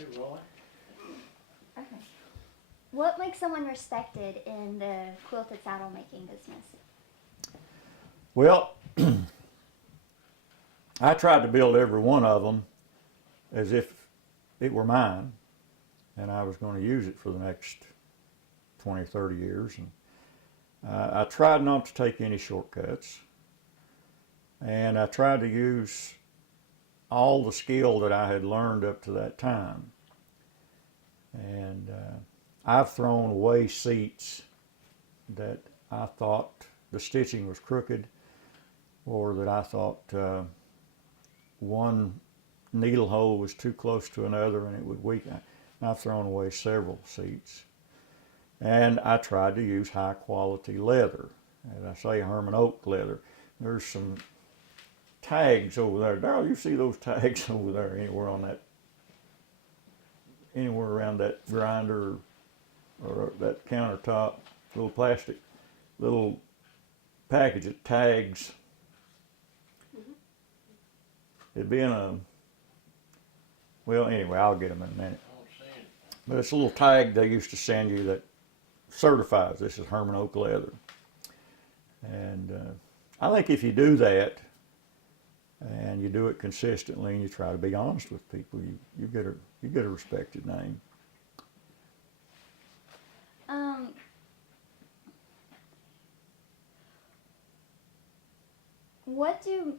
Hey, Roy. Okay. What makes someone respected in the quilted saddle making business? Well, I tried to build every one of them as if it were mine and I was going to use it for the next 20 or 30 years. And I tried not to take any shortcuts, and I tried to use all the skill that I had learned up to that time. And I've thrown away seats that I thought the stitching was crooked, or that I thought one needle hole was too close to another and it would weaken. I've thrown away several seats. And I tried to use high quality leather. And I say Herman oak leather. There's some tags over there. Darryl, you see those tags over there anywhere around that grinder or that countertop, little plastic, little package of tags. It'd be in a, well, anyway, I'll get them in a minute. But it's a little tag they used to send you that certifies this is Herman oak leather. And I think if you do that, and you do it consistently, and you try to be honest with people, you get a respected name. What do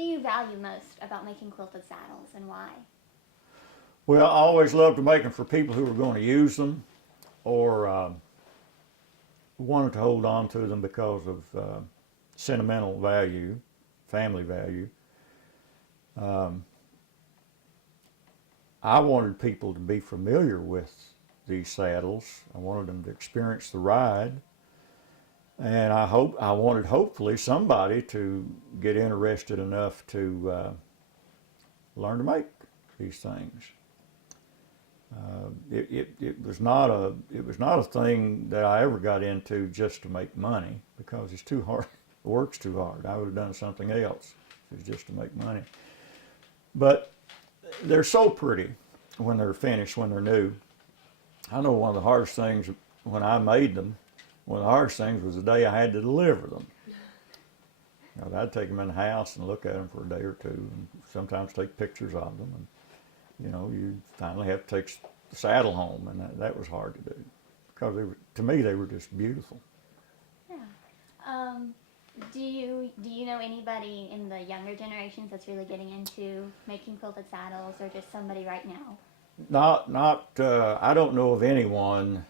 you value most about making quilted saddles, and why? Well, I always loved to make them for people who were going to use them, or wanted to hold on to them because of sentimental value, family value. I wanted people to be familiar with these saddles. I wanted them to experience the ride, and I wanted hopefully somebody to get interested enough to learn to make these things. It was not a thing that I ever got into just to make money, because it's too hard. The work's too hard. I would have done something else if it was just to make money. But they're so pretty when they're finished, when they're new. I know one of the hardest things when I made them, one of the hardest things was the day I had to deliver them. You know, I'd take them in the house and look at them for a day or two, and sometimes take pictures of them. And you know, you finally have to take the saddle home, and that was hard to do, because to me they were just beautiful. Yeah. Do you know anybody in the younger generations that's really getting into making quilted saddles, or just somebody right now? I don't know of anyone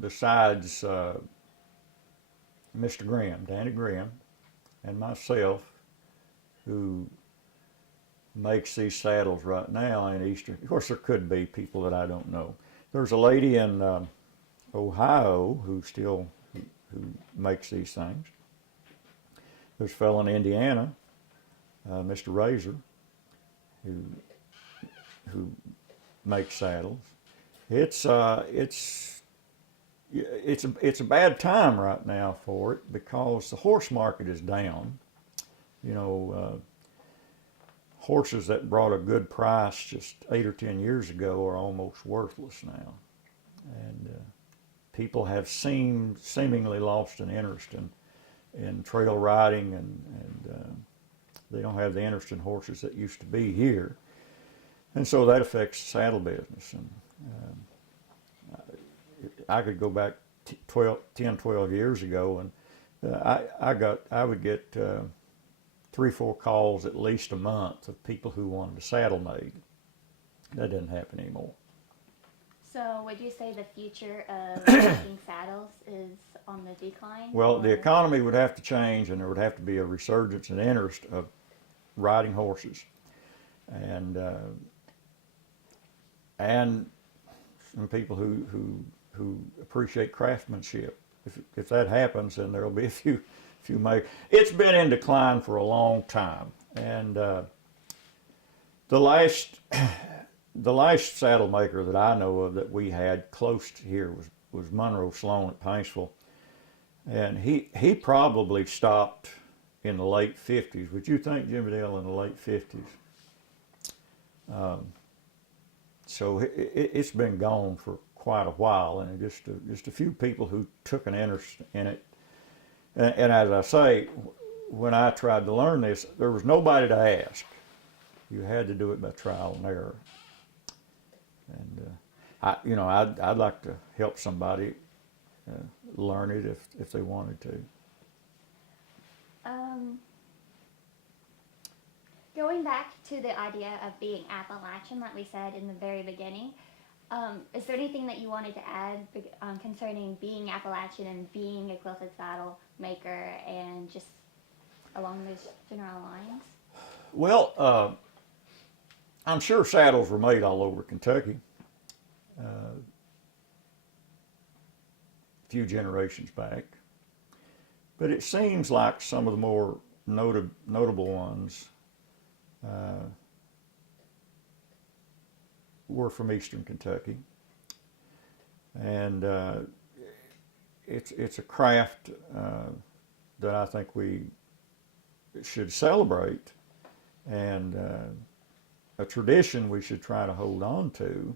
besides Mr. Grimm, Danny Grimm, and myself, who makes these saddles right now in Eastern. Of course, there could be people that I don't know. There's a lady in Ohio who makes these things. There's a fellow in Indiana, Mr. Razor, who makes saddles. It's a bad time right now for it, because the horse market is down. You know, horses that brought a good price just 8 or 10 years ago are almost worthless now, and people have seemingly lost an interest in trail riding, and they don't have the interest in horses that used to be here, and so that affects the saddle business. And I could go back 10, 12 years ago, and I would get 3, 4 calls at least a month of people who wanted a saddle made. That doesn't happen anymore. So would you say the future of making saddles is on the decline? Well, or? the economy would have to change, and there would have to be a resurgence in interest of riding horses, and some people who appreciate craftsmanship. If that happens, then there'll be a few make. It's been in decline for a long time, and the last saddle maker that I know of that we had close to here was Monroe Sloan at Paintsville, and he probably stopped in the late 50s. Would you think, Jimmy Dale, in the late 50s? So it's been gone for quite a while, and just a few people who took an interest in it. And as I say, when I tried to learn this, there was nobody to ask. You had to do it by trial and error. And I'd like to help somebody learn it if they wanted to. Going back to the idea of being Appalachian, like we said in the very beginning, is there anything that you wanted to add concerning being Appalachian and being a quilted saddle maker and just along those general lines? Well, I'm sure saddles were made all over Kentucky a few generations back, but it seems like some of the more notable ones were from eastern Kentucky, and it's a craft that I think we should celebrate, and a tradition we should try to hold on to,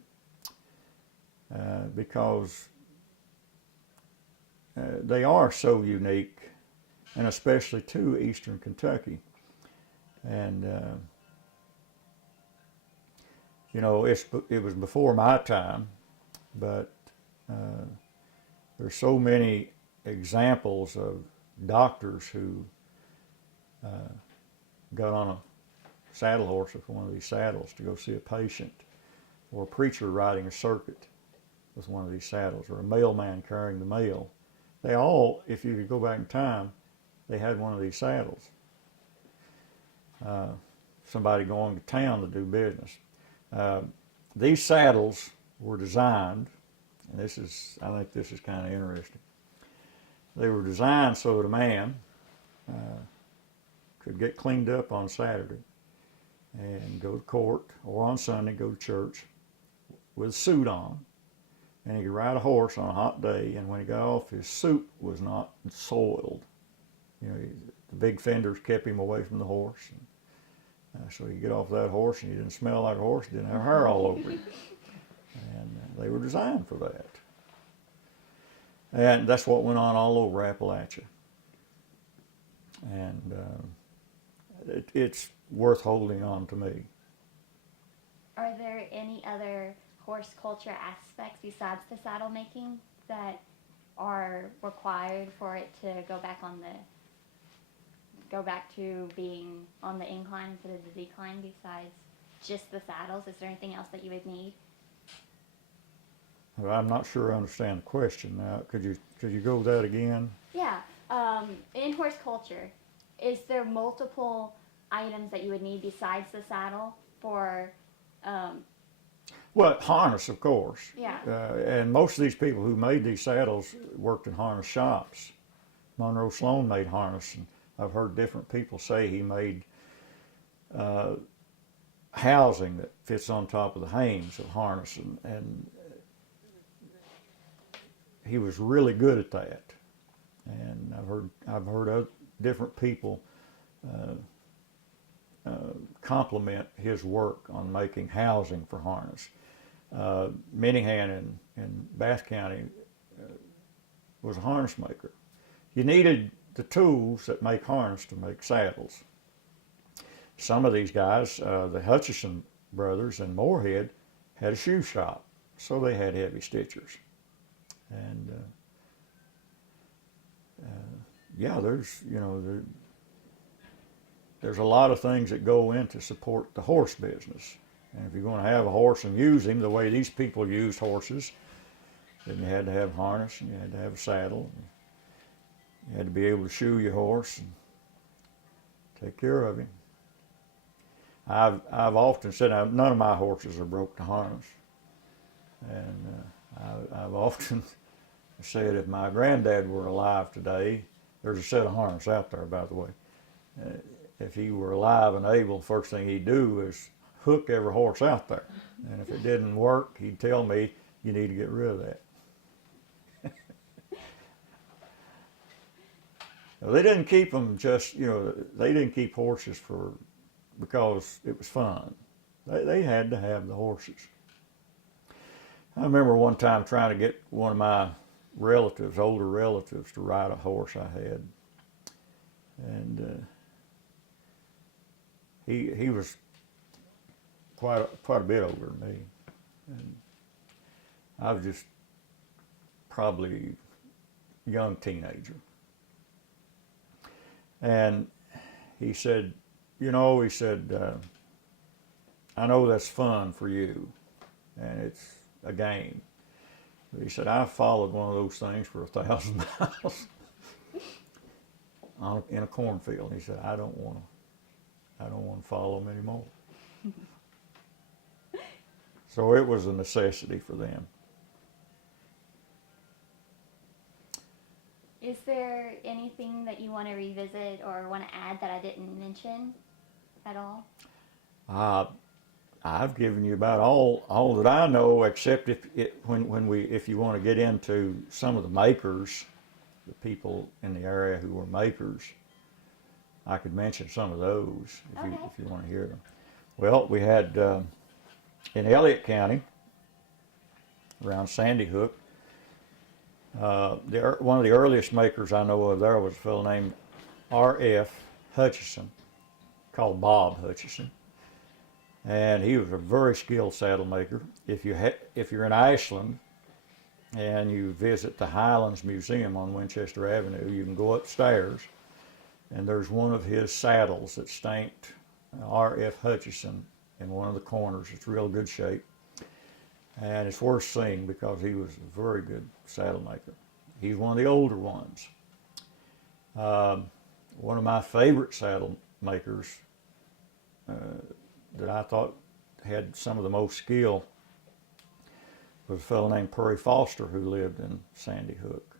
because they are so unique, and especially to eastern Kentucky. And it was before my time, but there's so many examples of doctors who got on a saddle horse with one of these saddles to go see a patient, or a preacher riding a circuit with one of these saddles, or a mailman carrying the mail. They all, if you could go back in time, they had one of these saddles. Somebody going to town to do business. These saddles were designed, and I think this is kind of interesting. They were designed so that a man could get cleaned up on Saturday and go to court, or on Sunday go to church with a suit on, and he could ride a horse on a hot day, and when he got off, his suit was not soiled. The big fenders kept him away from the horse. So you get off that horse and you didn't smell like a horse, you didn't have hair all over you. And they were designed for that. And that's what went on all over Appalachia. And it's worth holding on to me. Are there any other horse culture aspects besides the saddle making that are required for it to go back to being on the incline instead of the decline besides just the saddles? Is there anything else that you would need? Well, I'm not sure I understand the question now. Could you go with that again? Yeah. In horse culture, is there multiple items that you would need besides the saddle for? Well, harness, of course. Yeah. And most of these people who made these saddles worked in harness shops. Monroe Sloan made harness, and I've heard different people say he made housing that fits on top of the hames of harness, and he was really good at that. And I've heard different people compliment his work on making housing for harness. Minningham in Bath County was a harness maker. You needed the tools that make harness to make saddles. Some of these guys, the Hutchison brothers in Moorhead, had a shoe shop, so they had heavy stitchers. And there's a lot of things that go in to support the horse business. And if you're going to have a horse and use him the way these people used horses, then you had to have harness, and you had to have a saddle. You had to be able to shoe your horse and take care of him. I've often said none of my horses are broke to harness, and I've often said if my granddad were alive today, there's a set of harness out there, by the way. If he were alive and able, the first thing he'd do is hook every horse out there, and if it didn't work, he'd tell me you need to get rid of that. They didn't keep them they didn't keep horses because it was fun. They had to have the horses. I remember one time trying to get one of my relatives, older relatives, to ride a horse I had, and he was quite a bit older than me, and I was just probably a young teenager. And he said, he said, I know that's fun for you, and it's a game. But he said, I followed one of those things for 1,000 miles in a cornfield. He said, I don't want to follow them anymore. So it was a necessity for them. Is there anything that you want to revisit or want to add that I didn't mention at all? I've given you about all that I know, except if you want to get into some of the makers, the people in the area who were makers, I could mention some of those if you want to hear them. Well, we had in Elliott County, around Sandy Hook, one of the earliest makers I know of there was a fellow named R.F. Hutchison, called Bob Hutchison, and he was a very skilled saddle maker. If you're in Ashland and you visit the Highlands Museum on Winchester Avenue, you can go upstairs, and there's one of his saddles that's stamped R.F. Hutchison in one of the corners. It's real good shape. And it's worth seeing because he was a very good saddle maker. He's one of the older ones. One of my favorite saddle makers that I thought had some of the most skill was a fellow named Perry Foster who lived in Sandy Hook.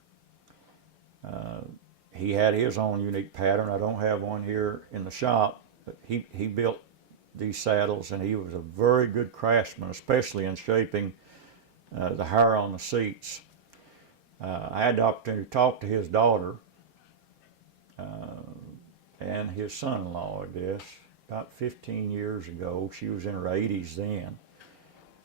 He had his own unique pattern. I don't have one here in the shop, but he built these saddles, and he was a very good craftsman, especially in shaping the hair on the seats. I had the opportunity to talk to his daughter and his son-in-law, I guess, about 15 years ago. She was in her 80s then,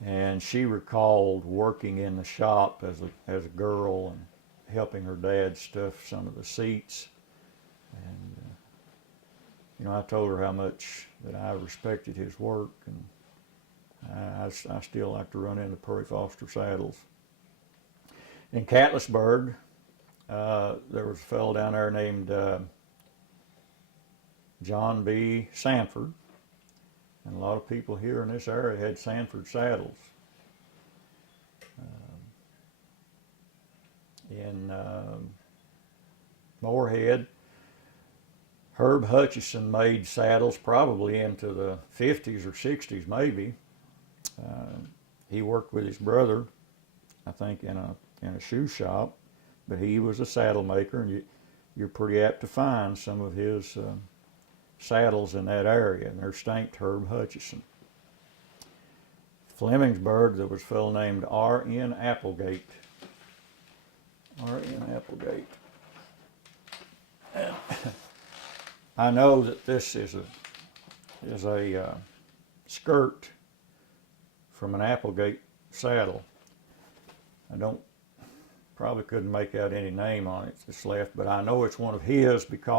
and she recalled working in the shop as a girl and helping her dad stuff some of the seats. And I told her how much that I respected his work, and I still like to run into Perry Foster saddles. In Catlettsburg, there was a fellow down there named John B. Sanford, and a lot of people here in this area had Sanford saddles. In Moorhead, Herb Hutchison made saddles probably into the 50s or 60s maybe. He worked with his brother, I think, in a shoe shop, but he was a saddle maker, and you're pretty apt to find some of his saddles in that area, and they're stamped Herb Hutchison. Flemingsburg, there was a fellow named R.N. Applegate. R.N. Applegate. I know that this is a skirt from an Applegate saddle. I probably couldn't make out any name on it that's left, but I know it's one of his because